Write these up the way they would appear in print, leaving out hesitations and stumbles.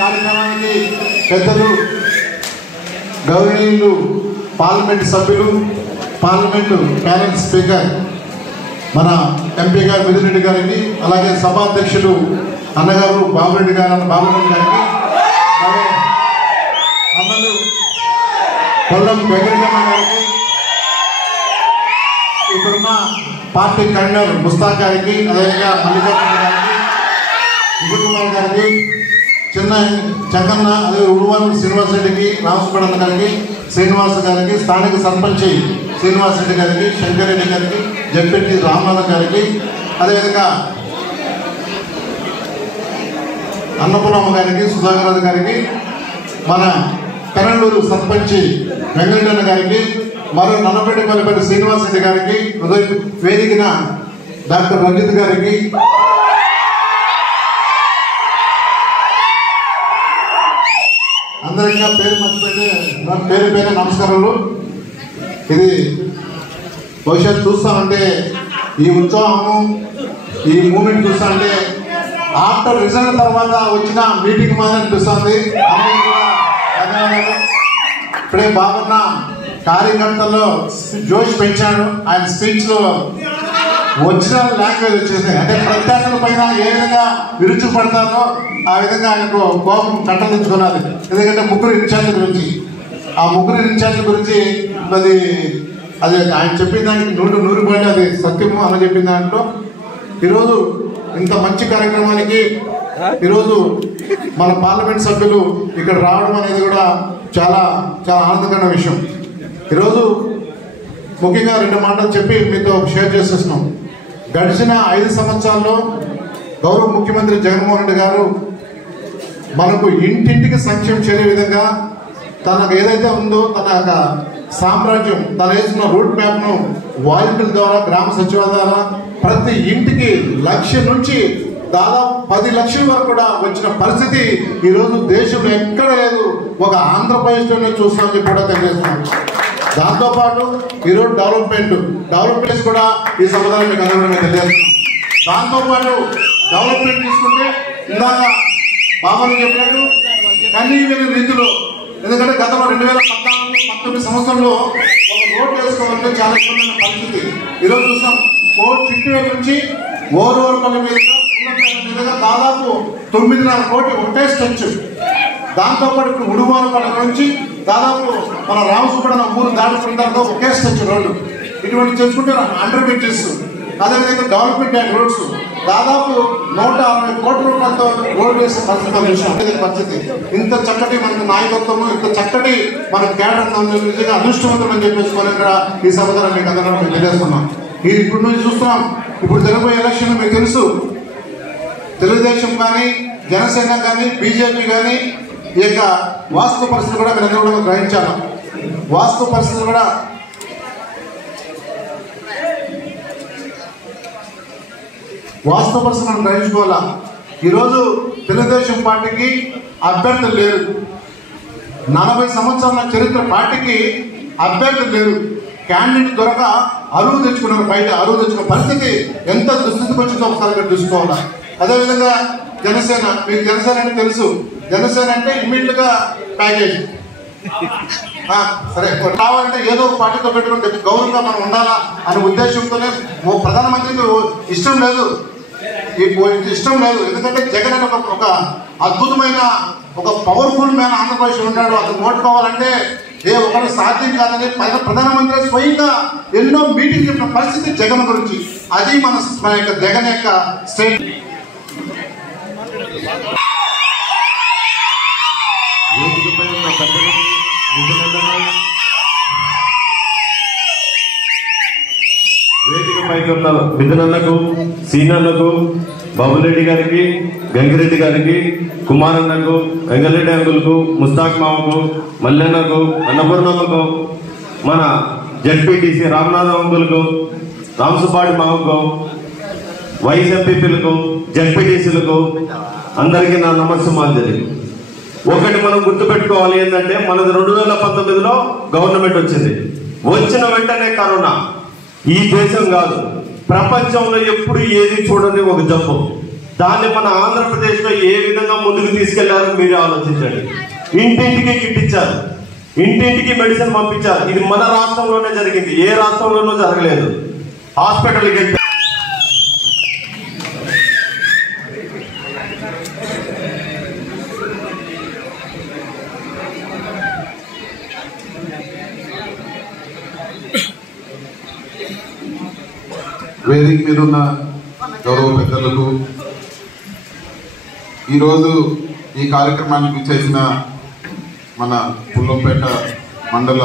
కార్యక్రమానికి పెద్దలు గౌరవనీయులు పార్లమెంట్ సభ్యులు పార్లమెంటు ప్యానెల్ స్పీకర్ మన ఎంపీ గారు మిథున్ రెడ్డి గారికి, అలాగే సభాధ్యక్షులు అన్నగారు బాబురెడ్డి గారికి, అన్నలు కొల్లం వెంకటరమణ గారికి, ఇప్పుడున్న పార్టీ కన్వీనర్ ముస్తాక్ గారికి, అదేవిధంగా మల్లికార్జున గారికి, విజయకుమార్ గారికి, చెంగన్న, అదే ఉడువారు శ్రీనివాస్ రెడ్డికి, రామసుబ్బన్న గారికి, శ్రీనివాస్ గారికి, స్థానిక సర్పంచ్ శ్రీనివాస్ రెడ్డి గారికి, శంకర్ రెడ్డి గారికి, జడ్పీ రామనాథ్ గారికి, అదేవిధంగా అన్నపూర్ణమ్మ గారికి, సుధాకర్ గారికి, మన పెనల్లూరు సర్పంచ్ వెంకటరమణ గారికి, మరో నల్లపేటపల్లిపల్లి శ్రీనివాస్ రెడ్డి గారికి, వేదికన డాక్టర్ రంజిత్ గారికి, అందరికీ పేరు మర్చిపోతే పేరు పేరు నమస్కారాలు. ఇది భవిష్యత్తు చూస్తామంటే ఈ ఉత్సవము ఈ మూమెంట్ చూస్తామంటే ఆఫ్టర్ రిజల్ట్ తర్వాత వచ్చిన మీటింగ్ మాత్రం అనిపిస్తుంది. ఇప్పుడే బాబన్న కార్యకర్తల్లో జోష్ పెంచాడు. ఆయన స్పీచ్ లో ఒరిజినల్ లాంగ్వేజ్ వచ్చేసింది. అంటే ప్రత్యర్థుల పైన ఏ విధంగా విరుచుకుపడతారో ఆ విధంగా ఆయనకు కోపం కట్టదించుకున్నది. ఎందుకంటే ముగ్గురు ఇన్ఛార్జ్ గురించి, ఆ ముగ్గురు ఇన్ఛార్జ్ గురించి అది ఆయన చెప్పిన దానికి 100% అది సత్యము అని చెప్పిన దాంట్లో ఈరోజు ఇంత మంచి కార్యక్రమానికి ఈరోజు మన పార్లమెంట్ సభ్యులు ఇక్కడ రావడం అనేది కూడా చాలా చాలా ఆనందకరమైన విషయం. ఈరోజు ముఖ్యంగా 2 మాటలు చెప్పి మీతో షేర్ చేసేస్తున్నాం. గడిచిన 5 సంవత్సరాల్లో గౌరవ ముఖ్యమంత్రి జగన్మోహన్ రెడ్డి గారు మనకు ఇంటింటికి సంక్షేమం చేరే విధంగా తనకు ఏదైతే ఉందో తన యొక్క సామ్రాజ్యం, తన వేసుకున్న రూట్ మ్యాప్ను వాలంటీర్ల ద్వారా, గ్రామ సచివాలయ ద్వారా ప్రతి ఇంటికి 1,00,000 నుంచి దాదాపు 10 లక్షల వరకు కూడా వచ్చిన పరిస్థితి ఈరోజు దేశంలో ఎక్కడ లేదు. ఒక ఆంధ్రప్రదేశ్లోనే చూస్తామని చెప్పి కూడా తెలియజేస్తున్నాం. దాంతోపాటు ఈరోజు డెవలప్మెంట్ కూడా ఈ సమాధానం మీకు అందరూ తెలియజేస్తున్నాం. దాంతోపాటు డెవలప్మెంట్ తీసుకుంటే ఇందాక బాబాలు చెప్పినట్టు కనీవిని రీతిలో, ఎందుకంటే గతంలో 2014-19 సంవత్సరంలో ఒక రోడ్డు వేసుకోవాలంటే చాలా ఇబ్బందిమైన పరిస్థితి. ఈరోజు చూస్తాం కోర్టు చిట్టివేల నుంచి ఓరువరపల్లి మీదుగా దాదాపు 9.5 కోట్లు ఒకటే స్ట్రెచ్. దాంతోపాటు ఇప్పుడు ఉడువారపల్లి నుంచి దాదాపు మన రామసుబ్బన్న ఊరు దాటుకుంటారు ఒకే స్ట్రెచ్ రోడ్డు. ఇటువంటి చేసుకుంటే అండర్ బ్రిడ్జెస్, అదేవిధంగా డెవలప్మెంట్ అండ్ రోడ్స్ దాదాపు 160 కోట్ల రూపాయలతో రోడ్డు వేసే పరిస్థితి. ఇంత చక్కటి మనకు నాయకత్వము, ఇంత చక్కటి మన క్యాడర్ నిజంగా అదృష్టవంతం అని చెప్పేసుకొని కూడా ఈ సమాధానం మీకు అందరం మేము తెలియజేస్తున్నాం. ఇది ఇప్పుడు నుంచి చూస్తున్నాం. ఇప్పుడు జరగబోయే ఎలక్షన్ మీకు తెలుసు, తెలుగుదేశం కానీ, జనసేన కానీ, బీజేపీ కానీ ఈ యొక్క వాస్తవ పరిస్థితులు కూడా మీరు అందరూ కూడా గ్రహించాలి. వాస్తవ పరిస్థితులు కూడా మనం గ్రహించుకోవాలా. ఈరోజు తెలుగుదేశం పార్టీకి అభ్యర్థులు లేరు. 40 సంవత్సరాల చరిత్ర పార్టీకి అభ్యర్థులు లేరు. క్యాండిడేట్ దొరక అరువు తెచ్చుకున్నారు. బయట అరువు తెచ్చుకున్న పరిస్థితి ఎంత దుస్థితికి వచ్చిందో ఒకసారి మీరు చూసుకోవాలా. అదేవిధంగా జనసేన, మీకు జనసేన అంటే తెలుసు. జనసేన అంటే ఇమ్మీడియట్ గా ప్యాకేజ్ సరే కావాలంటే ఏదో ఒక పార్టీతో పెట్టుకుంటే గౌరవంగా మనం ఉండాలా అనే ఉద్దేశంతోనే ప్రధానమంత్రికి ఇష్టం లేదు. ఎందుకంటే జగన్ అనే ఒక అద్భుతమైన ఒక పవర్ఫుల్ మ్యాన్ ఆంధ్రప్రదేశ్ ఉన్నాడు. అతను ఓటుకోవాలంటే ఒకటి సాధ్యం కాదని ప్రధానమంత్రి స్వయంగా ఎన్నో మీటింగ్ చెప్పిన పరిస్థితి జగన్ గురించి. అది మన యొక్క జగన్ యొక్క స్టేట్. వేదికపైకి ఉన్న మిథునన్నకు, సీనన్నకు, బాబురెడ్డి గారికి, గంగిరెడ్డి గారికి, కుమారన్నకు, వెంగరెడ్డి అంకుల్కు, ముస్తాక్ మామకు, మల్లన్నకు, అన్నపూర్ణమ్మకు, మన జడ్పీటీసీ రామనాథ్ అంకుల్కు, రామసుబ్బాడి మామకు, వైస్ ఎంపీపీలకు, జడ్పీటీసీలకు అందరికీ నా నమస్సుమాంజలి. ఒకటి మనం గుర్తుపెట్టుకోవాలి ఏంటంటే మనది 2019లో గవర్నమెంట్ వచ్చింది. వచ్చిన వెంటనే కరోనా. ఈ దేశం కాదు, ప్రపంచంలో ఎప్పుడు ఏది చూడని ఒక జబ్బు. దాన్ని మన ఆంధ్రప్రదేశ్లో ఏ విధంగా ముందుకు తీసుకెళ్లారో మీరు ఆలోచించండి. ఇంటింటికి కిట్ ఇచ్చారు, ఇంటింటికి మెడిసిన్ పంపించారు. ఇది మన రాష్ట్రంలోనే జరిగింది, ఏ రాష్ట్రంలోనూ జరగలేదు. హాస్పిటల్కి వెళ్తే వేదిక మీద ఉన్న గౌరవ పెద్దలకు, ఈరోజు ఈ కార్యక్రమానికి చేసిన మన పుల్లంపేట మండల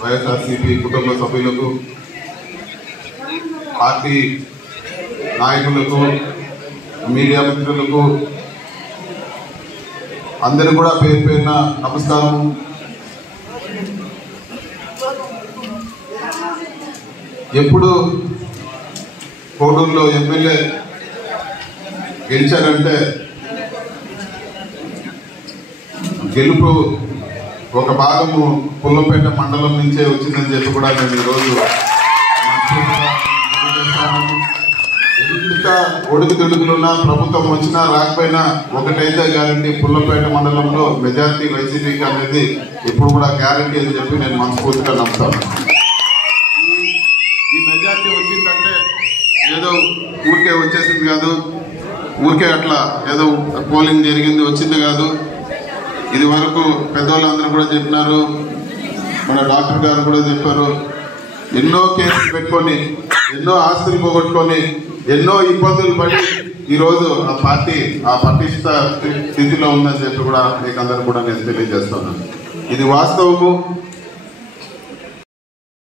వైఎస్ఆర్సీపీ కుటుంబ సభ్యులకు, పార్టీ నాయకులకు, మీడియా మిత్రులకు అందరూ కూడా పేరు పేరున నమస్కారం. ఎప్పుడు కోడూరులో ఎమ్మెల్యే గెలిచారంటే గెలుపు ఒక భాగము పుల్లంపేట మండలం నుంచే వచ్చిందని చెప్పి కూడా నేను ఈరోజు ఎంత ఒడుగు తొడుగులున్నా, ప్రభుత్వం వచ్చినా రాకపోయినా ఒకటైతే గ్యారంటీ, పుల్లంపేట మండలంలో మెజార్టీ వైసీపీకి అనేది ఇప్పుడు కూడా గ్యారంటీ అని చెప్పి నేను మనస్ఫూర్తిగా నమ్ముతాను. ఈ మెజార్టీ వచ్చిందంటే ఏదో ఊరికే వచ్చేసింది కాదు, ఊరికే అట్లా ఏదో పోలింగ్ జరిగింది వచ్చింది కాదు. ఇది వరకు పెద్దవాళ్ళందరూ కూడా చెప్పినారు, మన డాక్టర్ గారు కూడా చెప్పారు, ఎన్నో కేసులు పెట్టుకొని, ఎన్నో ఆస్తులు పోగొట్టుకొని, ఎన్నో ఇబ్బందులు పడి ఈరోజు ఆ పార్టీ ఆ పటిష్ట స్థితిలో ఉందని చెప్పి కూడా మీకు అందరూ కూడా నేను తెలియజేస్తున్నాను. ఇది వాస్తవము.